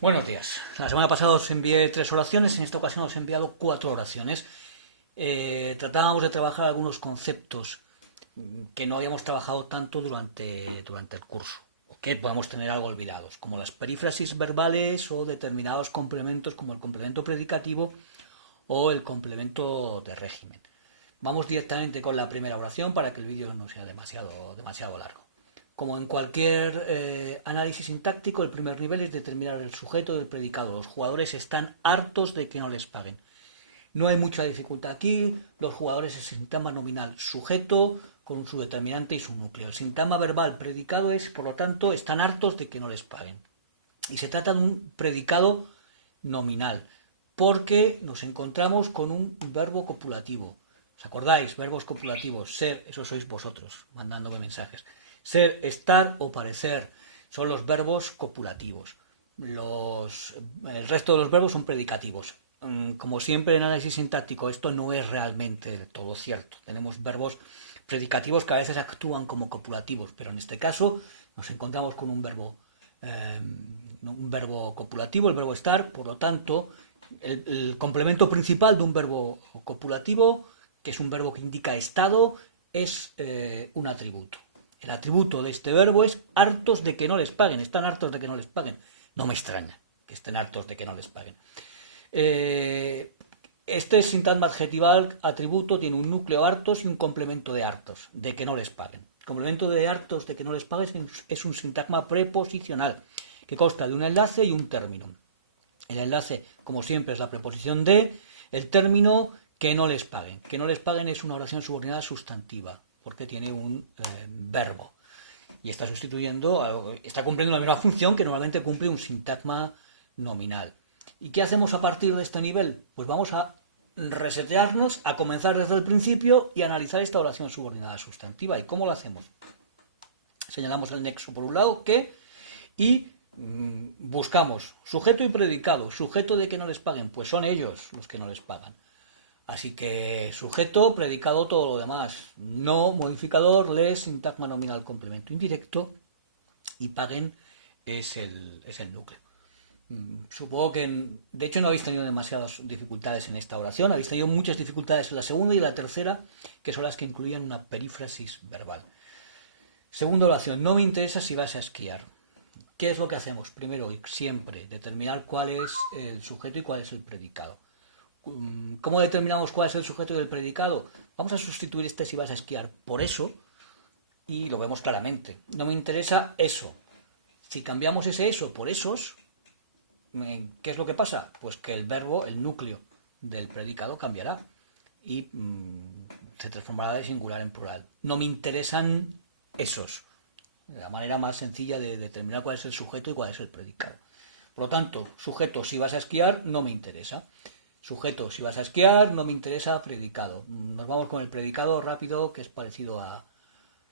Buenos días. La semana pasada os envié 3 oraciones, en esta ocasión os he enviado 4 oraciones. Tratábamos de trabajar algunos conceptos que no habíamos trabajado tanto durante el curso, o que podemos tener algo olvidados, como las perífrasis verbales o determinados complementos como el complemento predicativo o el complemento de régimen. Vamos directamente con la primera oración para que el vídeo no sea demasiado largo. Como en cualquier análisis sintáctico, el primer nivel es determinar el sujeto y el predicado. Los jugadores están hartos de que no les paguen. No hay mucha dificultad aquí. Los jugadores es el sintagma nominal sujeto con su determinante y su núcleo. El sintagma verbal predicado es, por lo tanto, están hartos de que no les paguen. Y se trata de un predicado nominal, porque nos encontramos con un verbo copulativo. ¿Os acordáis? Verbos copulativos. Ser, eso sois vosotros, mandándome mensajes. Ser, estar o parecer son los verbos copulativos. El resto de los verbos son predicativos. Como siempre en análisis sintáctico, esto no es realmente del todo cierto. Tenemos verbos predicativos que a veces actúan como copulativos, pero en este caso nos encontramos con un verbo copulativo, el verbo estar. Por lo tanto, el complemento principal de un verbo copulativo, que es un verbo que indica estado, es un atributo. El atributo de este verbo es hartos de que no les paguen. Están hartos de que no les paguen. No me extraña que estén hartos de que no les paguen. Este sintagma adjetival atributo tiene un núcleo hartos y un complemento de hartos, de que no les paguen. El complemento de hartos de que no les paguen es un sintagma preposicional que consta de un enlace y un término. El enlace, como siempre, es la preposición de, el término que no les paguen. Que no les paguen es una oración subordinada sustantiva, porque tiene un verbo. Y está cumpliendo la misma función que normalmente cumple un sintagma nominal. ¿Y qué hacemos a partir de este nivel? Pues vamos a resetearnos, a comenzar desde el principio y analizar esta oración subordinada sustantiva. ¿Y cómo lo hacemos? Señalamos el nexo por un lado, que, y buscamos sujeto y predicado. Sujeto de que no les paguen, pues son ellos los que no les pagan. Así que sujeto, predicado, todo lo demás. No, modificador, les, sintagma nominal, complemento indirecto, y paguen es el núcleo. Supongo que, de hecho, no habéis tenido demasiadas dificultades en esta oración, habéis tenido muchas dificultades en la segunda y la tercera, que son las que incluían una perífrasis verbal. Segunda oración, no me interesa si vas a esquiar. ¿Qué es lo que hacemos? Primero, siempre, determinar cuál es el sujeto y cuál es el predicado. ¿Cómo determinamos cuál es el sujeto y el predicado? Vamos a sustituir este si vas a esquiar por eso y lo vemos claramente. No me interesa eso. Si cambiamos ese eso por esos, ¿qué es lo que pasa? Pues que el verbo, el núcleo del predicado cambiará y se transformará de singular en plural. No me interesan esos. La manera más sencilla de determinar cuál es el sujeto y cuál es el predicado. Por lo tanto, sujeto si vas a esquiar no me interesa. Sujeto, si vas a esquiar, no me interesa predicado. Nos vamos con el predicado rápido, que es parecido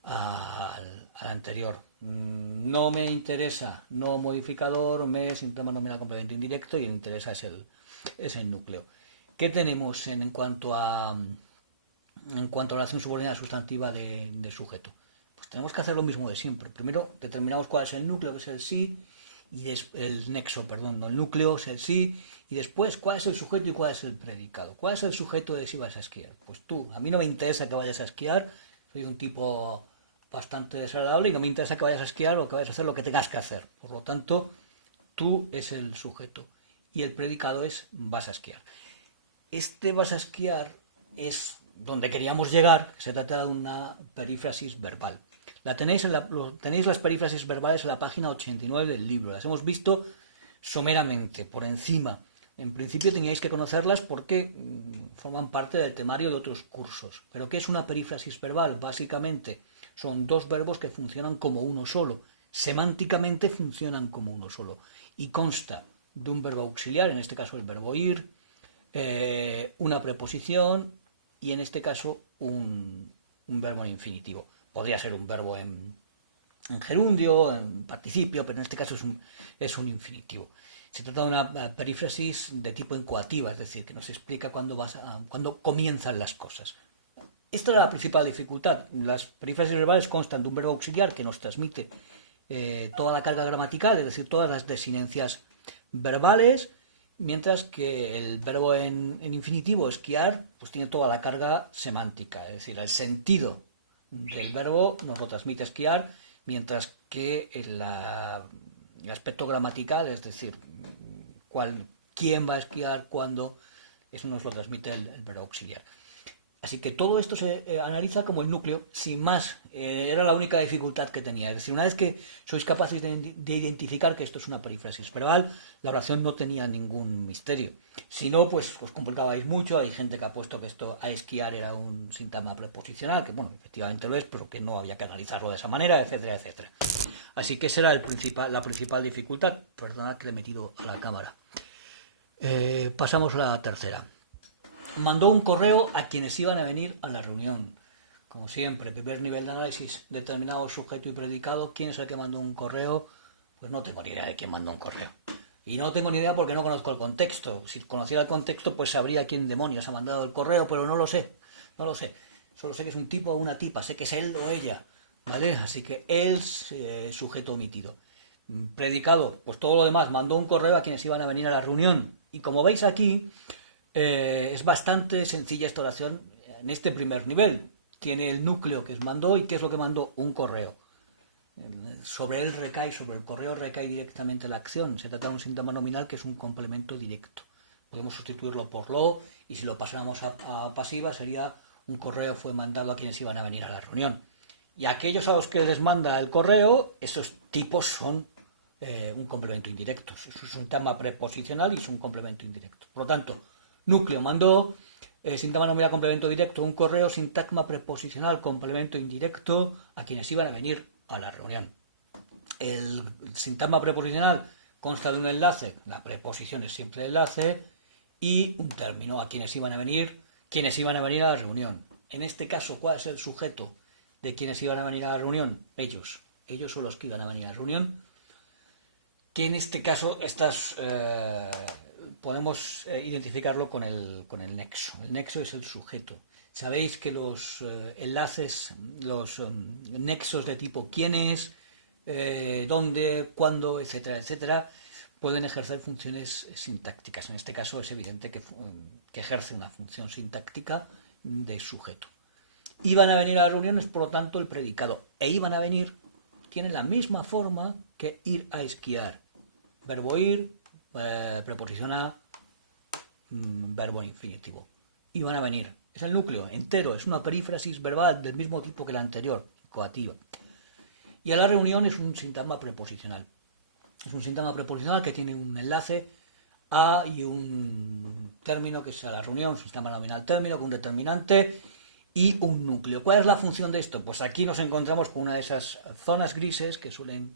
al anterior. No me interesa, no modificador, me, sintagma nominal complemento indirecto, y el interesa es el núcleo. ¿Qué tenemos en cuanto a la acción subordinada sustantiva de sujeto? Pues tenemos que hacer lo mismo de siempre. Primero determinamos cuál es el núcleo, que es el sí, y el nexo, perdón, no el núcleo, es el sí, y después cuál es el sujeto y cuál es el predicado. ¿Cuál es el sujeto de si vas a esquiar? Pues tú, a mí no me interesa que vayas a esquiar, soy un tipo bastante desagradable y no me interesa que vayas a esquiar o que vayas a hacer lo que tengas que hacer. Por lo tanto, tú es el sujeto y el predicado es vas a esquiar. Este vas a esquiar es donde queríamos llegar, se trata de una perífrasis verbal. Tenéis las perífrasis verbales en la página 89 del libro. Las hemos visto someramente, por encima. En principio teníais que conocerlas porque forman parte del temario de otros cursos. ¿Pero qué es una perífrasis verbal? Básicamente son dos verbos que funcionan como uno solo. Semánticamente funcionan como uno solo. Y consta de un verbo auxiliar, en este caso el verbo ir, una preposición y en este caso un verbo en infinitivo. Podría ser un verbo en gerundio, en participio, pero en este caso es un infinitivo. Se trata de una perífrasis de tipo incoativa, es decir, que nos explica cuándo comienzan las cosas. Esta es la principal dificultad. Las perífrasis verbales constan de un verbo auxiliar que nos transmite toda la carga gramatical, es decir, todas las desinencias verbales, mientras que el verbo en infinitivo, esquiar, pues tiene toda la carga semántica, es decir, el sentido del verbo nos lo transmite esquiar, mientras que el aspecto gramatical, es decir, quién va a esquiar, cuándo, eso nos lo transmite el verbo auxiliar. Así que todo esto se analiza como el núcleo, sin más. Era la única dificultad que tenía. Es decir, una vez que sois capaces de identificar que esto es una perífrasis verbal, la oración no tenía ningún misterio. Si no, pues os complicabais mucho. Hay gente que ha puesto que esto a esquiar era un sintagma preposicional, que bueno, efectivamente lo es, pero que no había que analizarlo de esa manera, etcétera, etcétera. Así que esa era la principal dificultad. Perdonad que le he metido a la cámara. Pasamos a la tercera. Mandó un correo a quienes iban a venir a la reunión. Como siempre, primer nivel de análisis, determinado sujeto y predicado. ¿Quién es el que mandó un correo? Pues no tengo ni idea de quién mandó un correo. Y no tengo ni idea porque no conozco el contexto. Si conociera el contexto, pues sabría quién demonios ha mandado el correo, pero no lo sé. No lo sé. Solo sé que es un tipo o una tipa. Sé que es él o ella. ¿Vale? Así que él, sujeto omitido. Predicado, pues todo lo demás. Mandó un correo a quienes iban a venir a la reunión. Y como veis aquí, es bastante sencilla esta oración en este primer nivel. Tiene el núcleo que es mandó y qué es lo que mandó, un correo. Sobre el correo recae directamente la acción. Se trata de un síntoma nominal que es un complemento directo. Podemos sustituirlo por lo y si lo pasáramos a pasiva sería un correo fue mandado a quienes iban a venir a la reunión. Y aquellos a los que les manda el correo, esos tipos son un complemento indirecto. Eso es un síntoma preposicional y es un complemento indirecto. Por lo tanto, núcleo mandó, síntoma nominal complemento directo, un correo, sintagma preposicional complemento indirecto a quienes iban a venir a la reunión. El sintagma preposicional consta de un enlace, la preposición es siempre el enlace, y un término a quienes iban a venir a la reunión. En este caso, ¿cuál es el sujeto de quienes iban a venir a la reunión? Ellos son los que iban a venir a la reunión, que en este caso podemos identificarlo con el nexo. El nexo es el sujeto. Sabéis que los enlaces, los nexos de tipo quién es, dónde, cuándo, etcétera, etcétera, pueden ejercer funciones sintácticas. En este caso es evidente que ejerce una función sintáctica de sujeto. Iban a venir a las reuniones, por lo tanto, el predicado e iban a venir tiene la misma forma que ir a esquiar. Verbo ir, preposición a, verbo infinitivo. Iban a venir. Es el núcleo entero, es una perífrasis verbal del mismo tipo que la anterior, coativa. Y a la reunión es un sintagma preposicional. Es un sintagma preposicional que tiene un enlace a y un término que sea la reunión, un sintagma nominal término con un determinante y un núcleo. ¿Cuál es la función de esto? Pues aquí nos encontramos con una de esas zonas grises que suelen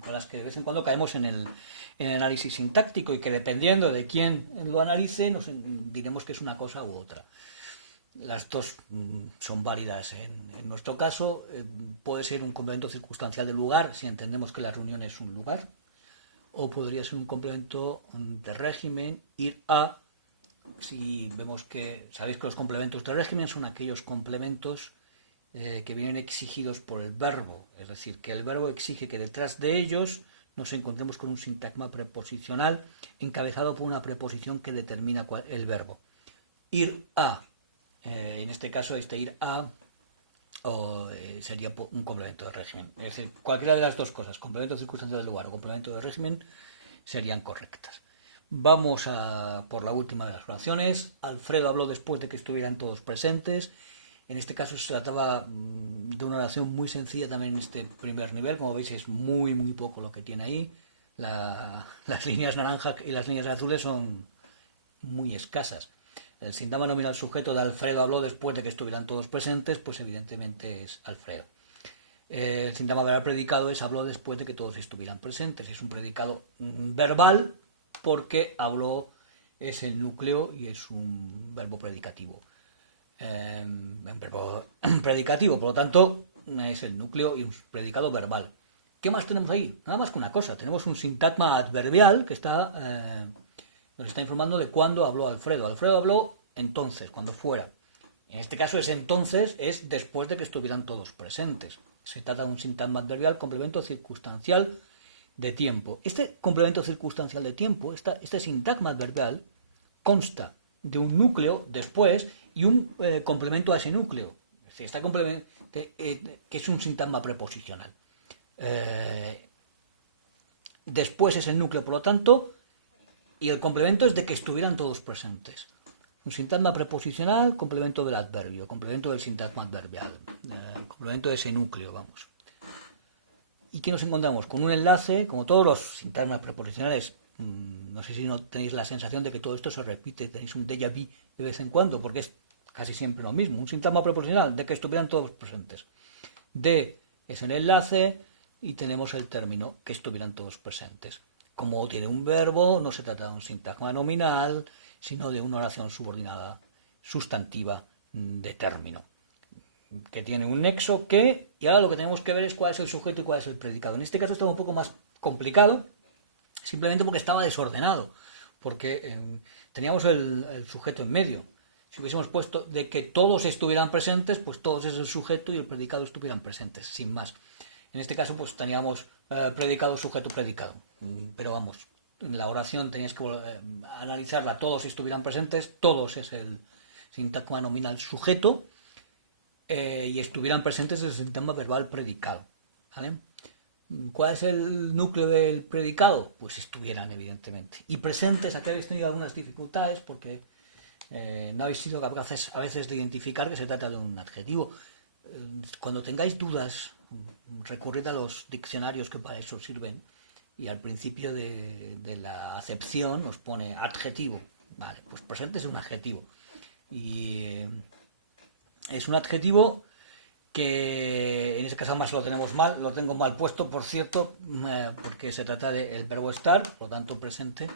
con las que de vez en cuando caemos en el análisis sintáctico y que dependiendo de quién lo analice nos diremos que es una cosa u otra. Las dos son válidas en nuestro caso. Puede ser un complemento circunstancial del lugar si entendemos que la reunión es un lugar, o podría ser un complemento de régimen, ir a, si vemos que sabéis que los complementos de régimen son aquellos complementos que vienen exigidos por el verbo, es decir, que el verbo exige que detrás de ellos nos encontremos con un sintagma preposicional encabezado por una preposición que determina el verbo. Ir a, en este caso ir a sería un complemento de régimen. Es decir, cualquiera de las dos cosas, complemento circunstancial del lugar o complemento de régimen, serían correctas. Vamos a por la última de las oraciones. Alfredo habló después de que estuvieran todos presentes. En este caso se trataba de una oración muy sencilla también en este primer nivel. Como veis es muy poco lo que tiene ahí. Las líneas naranjas y las líneas azules son muy escasas. El sintagma nominal sujeto de Alfredo habló después de que estuvieran todos presentes, pues evidentemente es Alfredo. El sintagma verbal predicado es habló después de que todos estuvieran presentes. Es un predicado verbal porque habló es el núcleo y es un verbo predicativo. Un verbo predicativo, por lo tanto, es el núcleo y un predicado verbal. ¿Qué más tenemos ahí? Nada más que una cosa. Tenemos un sintagma adverbial que nos está informando de cuándo habló Alfredo. Alfredo habló entonces, cuando fuera. En este caso es entonces, es después de que estuvieran todos presentes. Se trata de un sintagma adverbial complemento circunstancial de tiempo. Este complemento circunstancial de tiempo, este sintagma adverbial, consta de un núcleo después y un complemento a ese núcleo. Es decir, este complemento, que es un sintagma preposicional. Después es el núcleo, por lo tanto, y el complemento es de que estuvieran todos presentes. Un sintagma preposicional, complemento del adverbio, complemento del sintagma adverbial, complemento de ese núcleo, vamos. ¿Y qué nos encontramos? Con un enlace, como todos los sintagmas preposicionales, no sé si no tenéis la sensación de que todo esto se repite, tenéis un déjà vu de vez en cuando, porque es casi siempre lo mismo. Un sintagma preposicional, de que estuvieran todos presentes. De es el enlace y tenemos el término, que estuvieran todos presentes. Como tiene un verbo, no se trata de un sintagma nominal, sino de una oración subordinada sustantiva de término, que tiene un nexo que, y ahora lo que tenemos que ver es cuál es el sujeto y cuál es el predicado. En este caso está un poco más complicado, simplemente porque estaba desordenado, porque teníamos el sujeto en medio. Si hubiésemos puesto de que todos estuvieran presentes, pues todos es el sujeto y el predicado estuvieran presentes, sin más. En este caso, pues teníamos predicado, sujeto, predicado. Pero vamos, en la oración tenías que analizarla, todos estuvieran presentes, todos es el sintagma nominal sujeto, y estuvieran presentes el sintagma verbal predicado. ¿Vale? ¿Cuál es el núcleo del predicado? Pues estuvieran, evidentemente. Y presentes, aquí habéis tenido algunas dificultades porque no habéis sido capaces a veces de identificar que se trata de un adjetivo. Cuando tengáis dudas, recurrid a los diccionarios que para eso sirven, y al principio de la acepción nos pone adjetivo. Vale, pues presente es un adjetivo. Y es un adjetivo que en este caso más lo tengo mal puesto, por cierto, porque se trata del verbo estar, por lo tanto presente,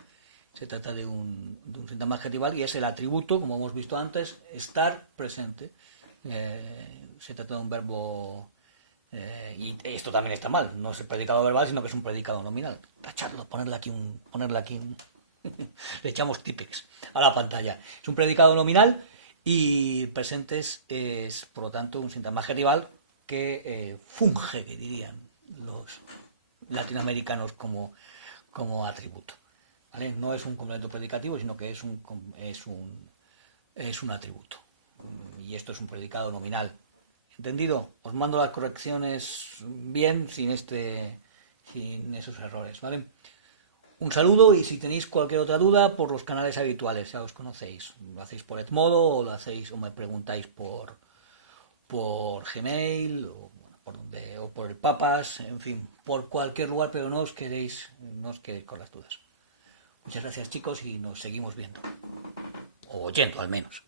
se trata de un sintagma adjetival y es el atributo, como hemos visto antes, estar presente. Se trata de un verbo, y esto también está mal, no es el predicado verbal, sino que es un predicado nominal. Tacharlo, ponerle aquí le echamos tipex a la pantalla. Es un predicado nominal y presentes es, por lo tanto, un sintagma adjetival que funge, que dirían los latinoamericanos, como atributo. ¿Vale? No es un complemento predicativo, sino que es un atributo. Y esto es un predicado nominal. ¿Entendido? Os mando las correcciones bien, sin esos errores, ¿vale? Un saludo, y si tenéis cualquier otra duda, por los canales habituales, ya os conocéis. Lo hacéis por Edmodo, o me preguntáis por Gmail, o por el Papas, en fin, por cualquier lugar, pero no os quedéis con las dudas. Muchas gracias, chicos, y nos seguimos viendo, o oyendo al menos.